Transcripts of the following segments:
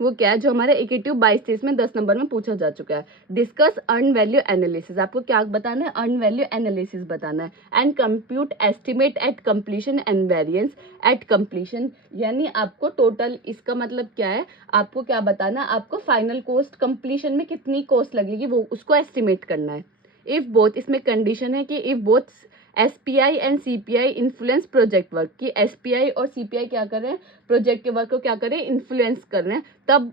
वो क्या है जो हमारे इक्वेटिव 22-23 में 10 नंबर में पूछा जा चुका है। डिस्कस अर्न वैल्यू एनालिसिस, आपको क्या बताना है, अर्न वैल्यू एनालिसिस बताना है। And compute estimate at completion and variance at completion, यानी आपको टोटल, इसका मतलब क्या है, आपको क्या बताना, आपको फाइनल कॉस्ट कंप्लीशन में कितनी कॉस्ट लगेगी वो उसको एस्टिमेट करना है। इफ बोथ, इसमें कंडीशन है कि if both SPI and CPI influence project work, कि एसपीआई और सीपीआई क्या कर रहे हैं, प्रोजेक्ट के वर्क को क्या करें, इन्फ्लुएंस कर रहे हैं, तब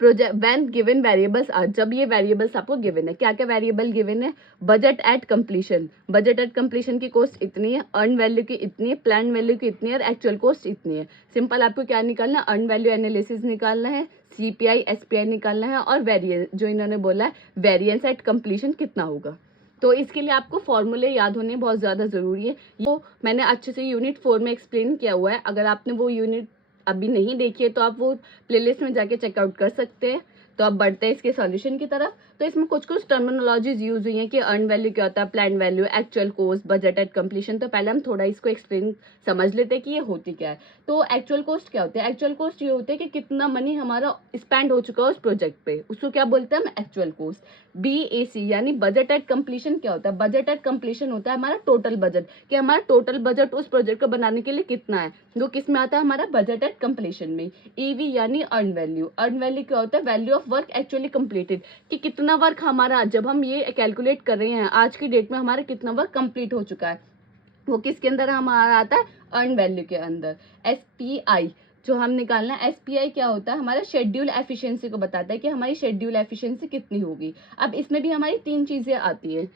project when given variables are, जब ये वेरिएबल्स आपको गिवन है, क्या क्या वेरिएबल गिवन है, budget at completion, budget at completion की कॉस्ट इतनी है, अर्न वैल्यू की इतनी है, प्लान वैल्यू की इतनी है और एक्चुअल कॉस्ट इतनी है। सिंपल आपको क्या निकालना है, अर्न वैल्यू एनालिसिस निकालना है, सीपीआई एसपीआई निकालना है और वेरिएंस, जो इन्होंने बोला है वेरिएंस एट कंप्लीशन कितना होगा। तो इसके लिए आपको फॉर्मूले याद होने बहुत ज़्यादा ज़रूरी है। वो मैंने अच्छे से यूनिट 4 में एक्सप्लेन किया हुआ है, अगर आपने वो यूनिट अभी नहीं देखी है तो आप वो प्लेलिस्ट में जाके चेकआउट कर सकते हैं। तो अब बढ़ते हैं इसके सॉल्यूशन की तरफ। तो इसमें कुछ कुछ टर्मिनोलॉजीज यूज हुई हैं कि अर्न वैल्यू क्या होता है, plan value, actual cost, budget at completion. तो पहले हम थोड़ा इसको एक्सप्लेन समझ लेते हैं कि ये होती क्या है। तो एक्चुअल कॉस्ट क्या होती है, एक्चुअल कॉस्ट ये होती है कि कितना मनी हमारा स्पेंड हो चुका है उस प्रोजेक्ट पे, उसको क्या बोलते हैं हम, एक्चुअल कॉस्ट। BAC यानी बजट एट कंप्लीशन क्या होता है, बजट एट कंप्लीशन होता है हमारा टोटल बजट, कि हमारा टोटल बजट उस प्रोजेक्ट को बनाने के लिए कितना है, वो किस में आता है, हमारा बजट एट कंप्लीशन में। EV यानी अर्न वैल्यू, अर्न वैल्यू क्या होता है, value of work actually completed, कि कितना वर्क हमारा, जब हम ये कैलकुलेट कर रहे हैं आज की डेट में हमारा कितना वर्क कंप्लीट हो चुका है, वो किसके अंदर हमारा आता है, अर्न वैल्यू के अंदर। SPI जो हम निकालना है, SPI क्या होता है, हमारा शेड्यूल एफिशिएंसी को बताता है कि हमारी शेड्यूल एफिशिएंसी कितनी होगी। अब इसमें भी हमारी 3 चीजें आती है।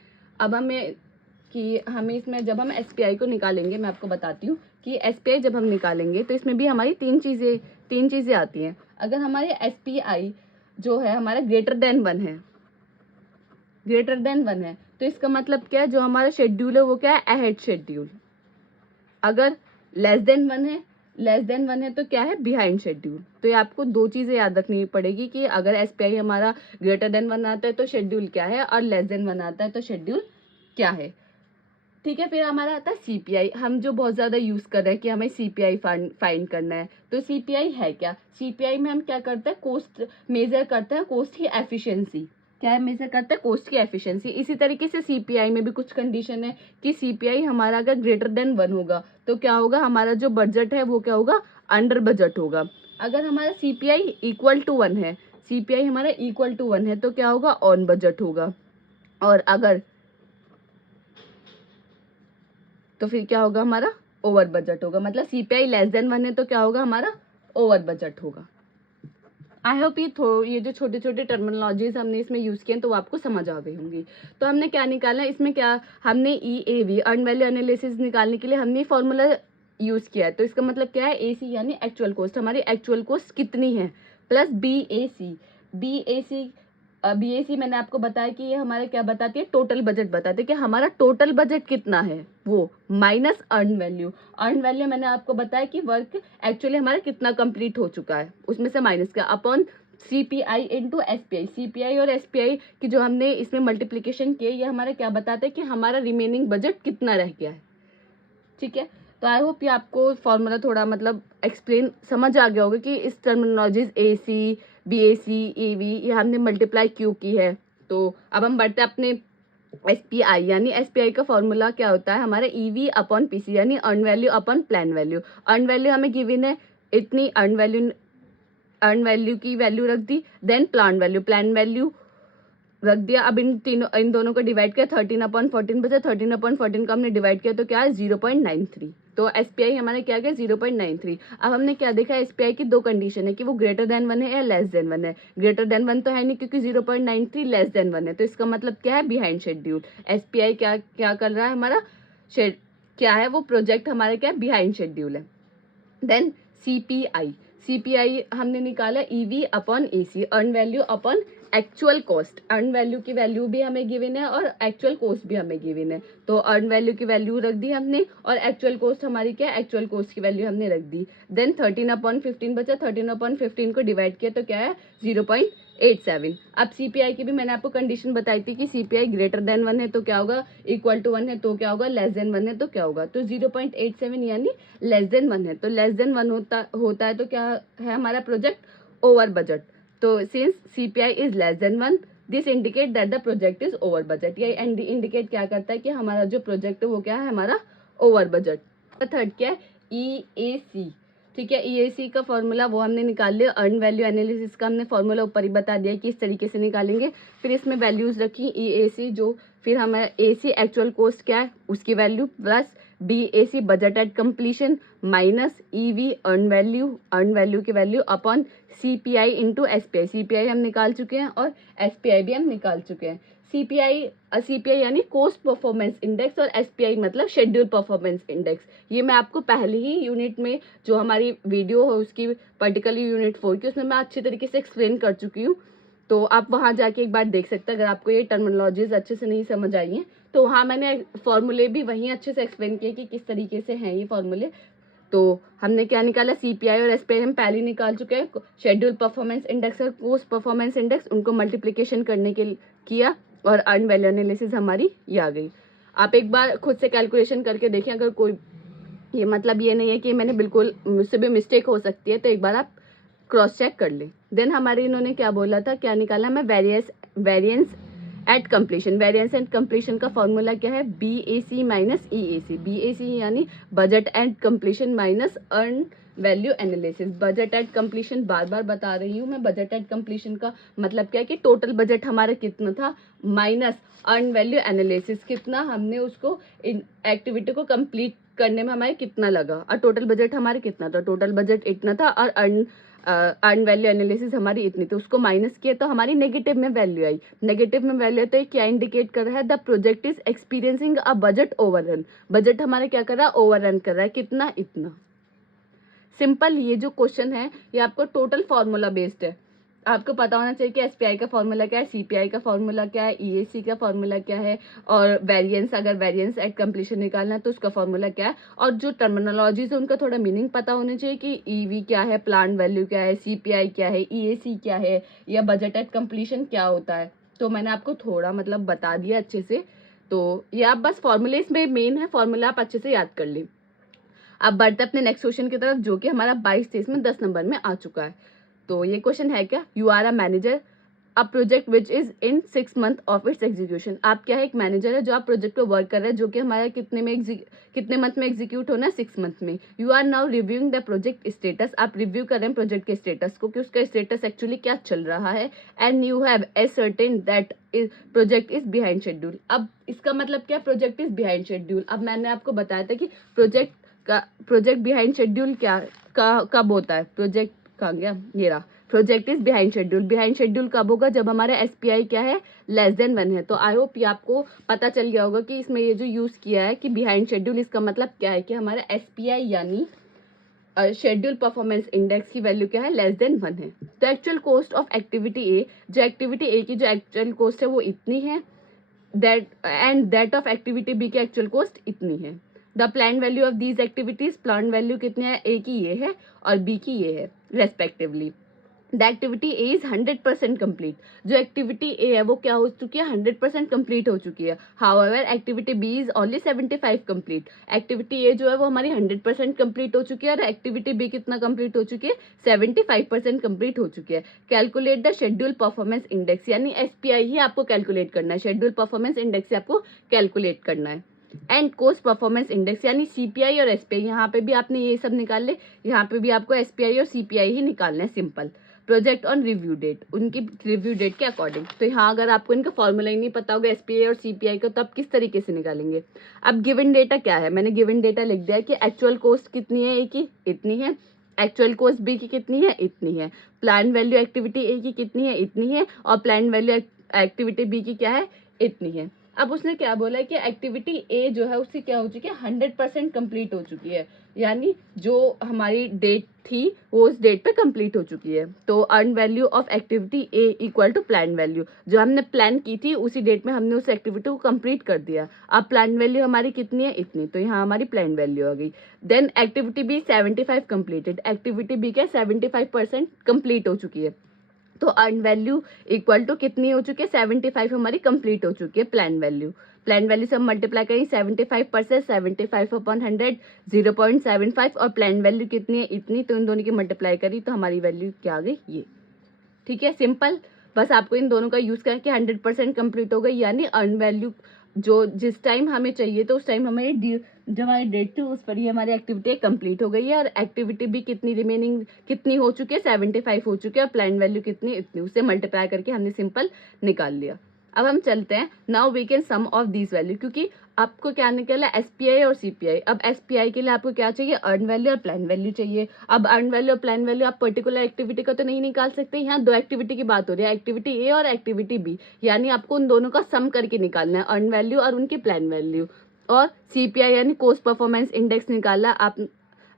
अब हमें इसमें जब हम SPI को निकालेंगे, मैं आपको बताती हूँ कि SPI जब हम निकालेंगे तो इसमें भी हमारी तीन चीजें आती हैं। अगर हमारे SPI जो है हमारा ग्रेटर देन वन है तो इसका मतलब क्या है, जो हमारा शेड्यूल है वो क्या है, अहेड शेड्यूल। अगर लेस देन वन है तो क्या है, बिहाइंड शेड्यूल। तो ये आपको 2 चीजें याद रखनी पड़ेगी कि अगर SPI हमारा ग्रेटर देन वन आता है तो शेड्यूल क्या है, और लेस देन वन आता है तो शेड्यूल क्या है। ठीक है, फिर हमारा आता है CPI, हम जो बहुत ज्यादा यूज कर रहे हैं कि हमें CPI फाइंड करना है। तो CPI है क्या, CPI में हम क्या करते हैं, कॉस्ट मेजर करते हैं, कॉस्ट की एफिशिएंसी, क्या मेजर करता है, कॉस्ट की एफिशिएंसी। इसी तरीके से CPI में भी कुछ कंडीशन है कि CPI हमारा अगर ग्रेटर देन वन होगा तो क्या होगा, हमारा जो बजट है वो क्या होगा, अंडर बजट होगा। अगर हमारा CPI इक्वल टू वन है, CPI हमारा इक्वल टू वन है तो क्या होगा, ऑन बजट होगा। और अगर तो फिर क्या होगा, हमारा ओवर बजट होगा। मतलब CPI लेस देन वन है तो क्या होगा, हमारा ओवर बजट होगा। आई होप ये जो छोटे छोटे टर्मिनोलॉजीज हमने इसमें यूज किए हैं तो वो आपको समझ आ गई होंगी। तो हमने क्या निकाला है इसमें, क्या हमने EAV अर्न वैल्यू एनालिसिस निकालने के लिए हमने फॉर्मूला यूज किया है। तो इसका मतलब क्या है, AC यानी एक्चुअल कॉस्ट, हमारी एक्चुअल कॉस्ट कितनी है, प्लस BAC मैंने आपको बताया कि ये हमारे क्या बताती है, टोटल बजट बताते हैं कि हमारा टोटल बजट कितना है, वो माइनस अर्न वैल्यू मैंने आपको बताया कि वर्क एक्चुअली हमारा कितना कंप्लीट हो चुका है उसमें से माइनस का, upon CPI into SPI। CPI और SPI की जो हमने इसमें मल्टीप्लीकेशन किए, ये हमारा क्या बताता है कि हमारा रिमेनिंग बजट कितना रह गया है। ठीक है, तो आई होप ये आपको फॉर्मूला थोड़ा मतलब एक्सप्लेन समझ आ गया होगा कि इस टर्मिनोलॉजीज AC BAC EV ये हमने मल्टीप्लाई क्यों की है। तो अब हम बढ़ते हैं अपने SPI, यानी SPI का फॉर्मूला क्या होता है, हमारा EV अपॉन PC यानी earn value upon plan value. Earn value हमें गिवन है इतनी, अर्न वैल्यू की वैल्यू रख दी, देन प्लान वैल्यू रख दिया। अब इन दोनों को डिवाइड किया, 13/14 बचा, 13/14 को हमने डिवाइड किया तो क्या है, 0.93। तो SPI हमारा क्या गया, 0.93। अब हमने क्या देखा, SPI की 2 कंडीशन है कि वो ग्रेटर देन वन है या लेस देन वन है। ग्रेटर देन वन तो है नहीं क्योंकि 0.93, लेस देन वन है तो इसका मतलब क्या है, बिहाइंड शेड्यूल। SPI क्या कर रहा है, हमारा क्या है, वो प्रोजेक्ट हमारा क्या है, बिहाइंड शेड्यूल है। देन CPI हमने निकाला EV upon AC, earn value upon actual cost. Earn value की वैल्यू भी हमें गिवन है और एक्चुअल कॉस्ट भी हमें गिवन है। तो अर्न वैल्यू की वैल्यू रख दी हमने और एक्चुअल कॉस्ट हमारी क्या है, एक्चुअल कॉस्ट की वैल्यू हमने रख दी। देन 13/15 बचा, 13/15 को डिवाइड किया तो क्या है, 0.87। अब CPI की भी मैंने आपको कंडीशन बताई थी कि CPI ग्रेटर देन 1 है तो क्या होगा, इक्वल टू 1 है तो क्या होगा, लेस देन 1 है तो क्या होगा। तो 0.87 यानी लेस देन 1 है, तो लेस देन 1 होता है तो क्या है हमारा प्रोजेक्ट ओवर बजट। तो since CPI is less than 1, this indicate that the project is over budget. ये इंडिकेट क्या करता है कि हमारा जो प्रोजेक्ट है वो क्या है, हमारा ओवर बजट। थर्ड क्या है, EAC। ठीक है, EAC का फॉर्मूला वो हमने निकाल लिया। अर्न वैल्यू एनालिसिस का हमने फॉर्मूला ऊपर ही बता दिया कि इस तरीके से निकालेंगे। फिर इसमें वैल्यूज रखी EAC, जो फिर हमारा AC एक्चुअल कॉस्ट क्या है उसकी value, plus BAC budget at completion, minus EV earn value की value upon CPI into SPI। CPI हम निकाल चुके हैं और SPI भी हम निकाल चुके हैं। CPI यानी कॉस्ट परफॉर्मेंस इंडेक्स और SPI मतलब शेड्यूल परफॉर्मेंस इंडेक्स। ये मैं आपको पहले ही यूनिट में जो हमारी वीडियो है उसकी पर्टिकुलरली यूनिट 4 की, उसमें मैं अच्छी तरीके से एक्सप्लेन कर चुकी हूँ। तो आप वहाँ जाके एक बार देख सकते हैं अगर आपको ये टर्मिनोलॉजीज अच्छे से नहीं समझ आई हैं। तो वहाँ मैंने फॉर्मूले भी वहीं अच्छे से एक्सप्लेन किए कि किस तरीके से हैं ये फॉर्मूले। तो हमने क्या निकाला, CPI और SPI हम पहले ही निकाल चुके हैं। शेड्यूल परफॉर्मेंस इंडेक्स और कॉस्ट परफॉर्मेंस इंडेक्स, उनको मल्टीप्लिकेशन करने के किया और अर्न वैल्यू एनालिसिस हमारी ये आ गई। आप एक बार खुद से कैलकुलेशन करके देखें, अगर कोई ये मतलब ये नहीं है कि मैंने बिल्कुल, मुझसे भी मिस्टेक हो सकती है, तो एक बार आप क्रॉस चेक कर लें। देन हमारे इन्होंने क्या बोला था, क्या निकाला, मैं variance at completion. Variance at completion का फॉर्मूला क्या है, BAC माइनस EAC। BAC यानी budget at completion minus earn value analysis. Budget at completion बार बार बता रही हूँ मैं, बजट एट कंप्लीशन का मतलब क्या है कि टोटल बजट हमारा कितना था, माइनस अर्न वैल्यू एनालिसिस कितना हमने उसको इन एक्टिविटी को कंप्लीट करने में हमारे कितना लगा, और टोटल बजट हमारे कितना था, टोटल बजट इतना था और अर्न वैल्यू एनालिसिस हमारी इतनी थी, उसको माइनस किया तो हमारी नेगेटिव में वैल्यू आई। नेगेटिव में वैल्यू तो क्या इंडिकेट कर रहा है, the project is experiencing a budget overrun. Budget हमारे क्या कर रहा है, ओवररन कर रहा है, कितना, इतना। सिंपल ये जो क्वेश्चन है ये आपको टोटल फार्मूला बेस्ड है। आपको पता होना चाहिए कि SPI का फॉर्मूला क्या है, CPI का फॉर्मूला क्या है, EAC का फॉर्मूला क्या है, और वेरिएंस, अगर वेरिएंस एट कंप्लीशन निकालना है तो उसका फॉर्मूला क्या है, और जो टर्मिनोलॉजीज है उनका थोड़ा मीनिंग पता होना चाहिए कि EV क्या है, प्लान वैल्यू क्या है, CPI क्या है, EAC क्या है, या बजट एट कंप्लीशन क्या होता है। तो मैंने आपको थोड़ा मतलब बता दिया अच्छे से। तो ये आप बस फॉर्मूले इसमें मेन है, फॉर्मूला आप अच्छे से याद कर लें। अब बढ़ते अपने नेक्स्ट क्वेश्चन की तरफ, जो कि हमारा 22-23 में 10 नंबर में आ चुका है। तो ये क्वेश्चन है क्या, you are a manager a project which is in 6 month of its execution. आप क्या है, एक मैनेजर है जो आप प्रोजेक्ट पे वर्क कर रहे हैं, जो कि हमारा कितने मंथ में एग्जीक्यूट होना है, 6 मंथ में। You are now reviewing the project status. आप रिव्यू कर रहे हैं प्रोजेक्ट के स्टेटस को कि उसका स्टेटस एक्चुअली क्या चल रहा है, and you have ascertain that project is behind schedule. अब इसका मतलब क्या, प्रोजेक्ट इज बिहाइंड शेड्यूल। अब मैंने आपको बताया था कि प्रोजेक्ट बिहाइंड शेड्यूल कब होता है, प्रोजेक्ट कहाँ गया, ये रहा, project is behind schedule. Behind schedule कब होगा, जब हमारा SPI क्या है, लेस देन 1 है। तो आई होप ये आपको पता चल गया होगा कि इसमें ये जो यूज किया है कि बिहाइंड शेड्यूल, इसका मतलब क्या है कि हमारा SPI यानी शेड्यूल परफॉर्मेंस इंडेक्स की वैल्यू क्या है, लेस देन 1 है। तो actual cost of activity A, जो एक्टिविटी ए की जो एक्चुअल कॉस्ट है वो इतनी है, दैट ऑफ एक्टिविटी बी की एक्चुअल कॉस्ट इतनी है। The plan value of these activities, plan value कितनी है, ए की ये है और बी की ये है respectively. The activity A is 100% complete. जो एक्टिविटी ए है वो क्या हो चुकी है, 100% कंप्लीट हो चुकी है। However activity B is only 75 complete. Activity A जो है वो हमारी 100% कंप्लीट हो चुकी है, और एक्टिविटी बी कितना कंप्लीट हो चुकी है, 75% कंप्लीट हो चुकी है। Calculate the schedule performance index, यानी SPI ही आपको कैलकुलेट करना है, शेड्यूल परफॉर्मेंस इंडेक्स से आपको कैलकुलेट करना है। एंड कॉस्ट परफॉर्मेंस इंडेक्स यानी CPI और SPI, यहाँ पे भी आपने ये सब निकाल ले, यहाँ पे भी आपको SPI और CPI ही निकालना है, simple. Project on review date, उनकी रिव्यू डेट के अकॉर्डिंग। तो यहाँ अगर आपको इनका फॉर्मूला ही नहीं पता होगा SPI और CPI का, तो आप किस तरीके से निकालेंगे। अब गिवन डेटा क्या है, मैंने गिवन डेटा लिख दिया है कि एक्चुअल कॉस्ट कितनी है, ए की इतनी है, एक्चुअल कॉस्ट बी की कितनी है, इतनी है, प्लान वैल्यू एक्टिविटी ए की कितनी है, इतनी है, और प्लान वैल्यू एक्टिविटी बी की क्या है, इतनी है। अब उसने क्या बोला है कि एक्टिविटी ए जो है उसकी क्या हो चुकी है, 100% कंप्लीट हो चुकी है, यानी जो हमारी डेट थी वो उस डेट पे कंप्लीट हो चुकी है। तो earn value of activity A equal to plan value, जो हमने प्लान की थी उसी डेट में हमने उस एक्टिविटी को कंप्लीट कर दिया। अब प्लान वैल्यू हमारी कितनी है, इतनी, तो यहाँ हमारी प्लान वैल्यू आ गई। Then activity B 75 completed, activity B क्या 75% कंप्लीट हो चुकी है। तो अर्न वैल्यू इक्वल टू कितनी हो चुकी है, 75 हमारी कंप्लीट हो चुकी है प्लान वैल्यू। प्लान वैल्यू से हम मल्टीप्लाई करेंगे 75% 75/100 0.75 और प्लान वैल्यू कितनी है इतनी, तो इन दोनों की मल्टीप्लाई करी तो हमारी वैल्यू क्या आ गई ये। ठीक है, सिंपल। बस आपको इन दोनों का यूज करके 100% कंप्लीट हो गई, यानी अर्न वैल्यू जो जिस टाइम हमें चाहिए तो उस टाइम हमें जब हमारी डेट थी उस पर ही हमारी एक्टिविटी कंप्लीट हो गई है, और एक्टिविटी भी कितनी रिमेनिंग कितनी हो चुकी है 75 हो चुकी है, और प्लान वैल्यू कितनी इतनी, उससे मल्टीप्लाई करके हमने सिंपल निकाल लिया। अब हम चलते हैं now we can sum of these value, क्योंकि आपको क्या निकला एसपीआई और सीपीआई। अब एसपीआई के लिए आपको क्या चाहिए, अर्न वैल्यू और प्लान वैल्यू चाहिए। अब अर्न वैल्यू और प्लान वैल्यू आप पर्टिकुलर एक्टिविटी का तो नहीं निकाल सकते, यहाँ दो एक्टिविटी की बात हो रही है, एक्टिविटी ए और एक्टिविटी बी, यानी आपको उन दोनों का सम करके निकालना है, अर्न वैल्यू और उनकी प्लान वैल्यू। और सीपीआई यानी कॉस्ट परफॉर्मेंस इंडेक्स निकाला आप,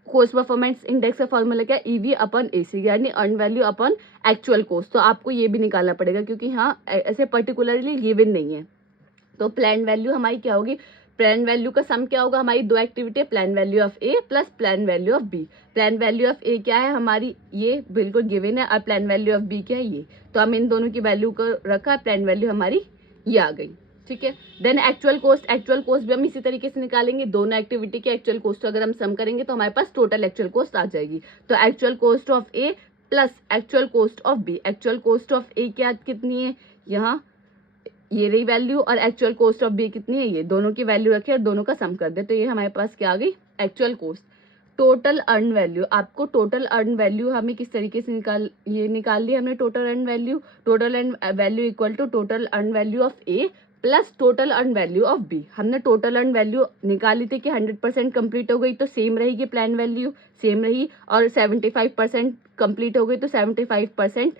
कॉस्ट परफॉर्मेंस इंडेक्स का फॉर्मूला क्या, ईवी अपन एसी, यानी earn value upon actual cost. तो आपको ये भी निकालना पड़ेगा क्योंकि यहाँ ऐसे पर्टिकुलरली गिवन नहीं है। तो प्लान वैल्यू हमारी क्या होगी, प्लान वैल्यू का सम क्या होगा, हमारी दो एक्टिविटी है, plan value of A plus plan value of B. Plan value of A क्या है हमारी, ये बिल्कुल गिवन है, और प्लान वैल्यू ऑफ बी क्या है ये। तो हम इन दोनों की वैल्यू को रखा, प्लान वैल्यू हमारी ये आ गई। ठीक है, देन एक्चुअल कॉस्ट भी हम इसी तरीके से निकालेंगे, दोनों एक्टिविटी के एक्चुअल कॉस्ट अगर हम सम करेंगे तो हमारे पास टोटल एक्चुअल कॉस्ट आ जाएगी। तो actual cost of A plus actual cost of B, actual cost of A क्या कितनी है, यहाँ ये रही वैल्यू, और एक्चुअल कॉस्ट ऑफ बी कितनी है ये, दोनों की वैल्यू रखे और दोनों का सम कर दे, तो ये हमारे पास क्या आ गई actual cost. Total earn value, आपको टोटल अर्न वैल्यू हमें किस तरीके से निकाल लिया हमने total earn value. Total earn value equal to total earn value of A plus total earn value of B. हमने टोटल अर्न वैल्यू निकाली थी कि 100% कंप्लीट हो गई तो सेम रहेगी, प्लान वैल्यू सेम रही, और 75% कंप्लीट हो गई तो 75%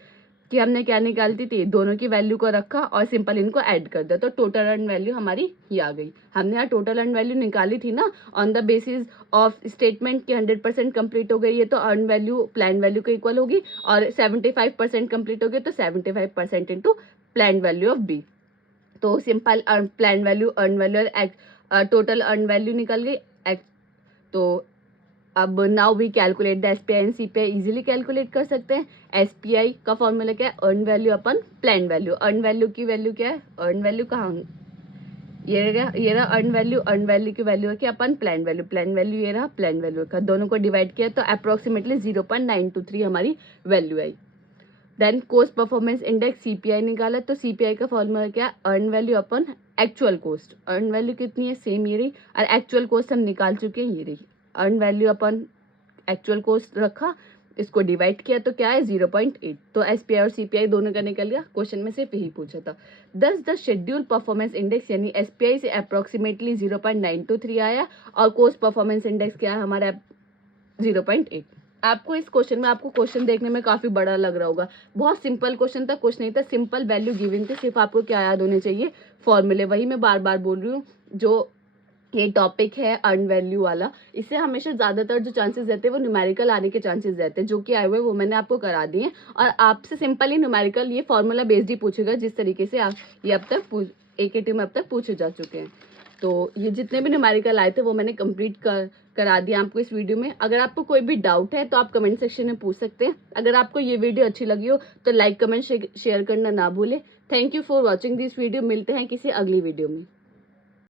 कि हमने क्या निकालती थी, दोनों की वैल्यू को रखा और सिंपल इनको ऐड कर दिया, तो टोटल अर्न वैल्यू हमारी ये आ गई। हमने यहाँ टोटल अर्न वैल्यू निकाली थी ना on the basis of statement कि 100% कंप्लीट हो गई है तो अर्न वैल्यू प्लान वैल्यू के इक्वल होगी, और 75% कंप्लीट हो गई तो 75% into plan value of B. तो simple plan value earn value और टोटल अर्न वैल्यू निकल गई। तो अब now we calculate the SPI and CPI, easily calculate कर सकते हैं। एसपीआई का फॉर्मूला क्या है, earn value upon plan value. Earn value की वैल्यू क्या है, अर्न वैल्यू कहाँ, ये रहा अर्न वैल्यू की वैल्यू है कि अपन प्लान वैल्यू ये रहा प्लान वैल्यू का, दोनों को डिवाइड किया तो अप्रोक्सीमेटली 0.923 हमारी वैल्यू आई। Then cost performance index CPI निकाला, तो सीपीआई का फॉर्मूला क्या है, earn value upon actual cost. Earn value कितनी है, सेम ये रही, और एक्चुअल कॉस्ट हम निकाल चुके हैं, ये रही। Earn value upon actual cost रखा, इसको डिवाइड किया तो क्या है 0.8, तो एसपीआई और सीपीआई दोनों का निकल गया। क्वेश्चन में सिर्फ यही पूछा था। दस द शेड्यूल परफॉर्मेंस इंडेक्स यानी एसपीआई से अप्रोक्सीमेटली 0.923 आया, और कॉस्ट परफॉर्मेंस इंडेक्स क्या है हमारा 0.8। आपको इस क्वेश्चन में, आपको क्वेश्चन देखने में काफी बड़ा लग रहा होगा, बहुत सिंपल क्वेश्चन था, कुछ नहीं था, सिंपल वैल्यू गिवन थी, सिर्फ आपको क्या याद होने चाहिए, फॉर्मूले। वही मैं बार बार बोल रही हूँ, जो ये टॉपिक है अर्न वैल्यू वाला, इससे हमेशा ज्यादातर जो चांसेस रहते हैं वो न्यूमेरिकल आने के चांसेस रहते हैं, जो कि आए हुए वो मैंने आपको करा दिए, और आपसे सिंपली न्यूमेरिकल ये फॉर्मूला बेस्ड ही पूछेगा, जिस तरीके से आप ये अब तक एकेटी में अब तक पूछे जा चुके हैं। तो ये जितने भी न्यूमेरिकल आए थे वो मैंने कंप्लीट करा दिया आपको इस वीडियो में। अगर आपको कोई भी डाउट है तो आप कमेंट सेक्शन में पूछ सकते हैं। अगर आपको ये वीडियो अच्छी लगी हो तो लाइक कमेंट शेयर करना ना भूलें। Thank you for watching this video. मिलते हैं किसी अगली वीडियो में।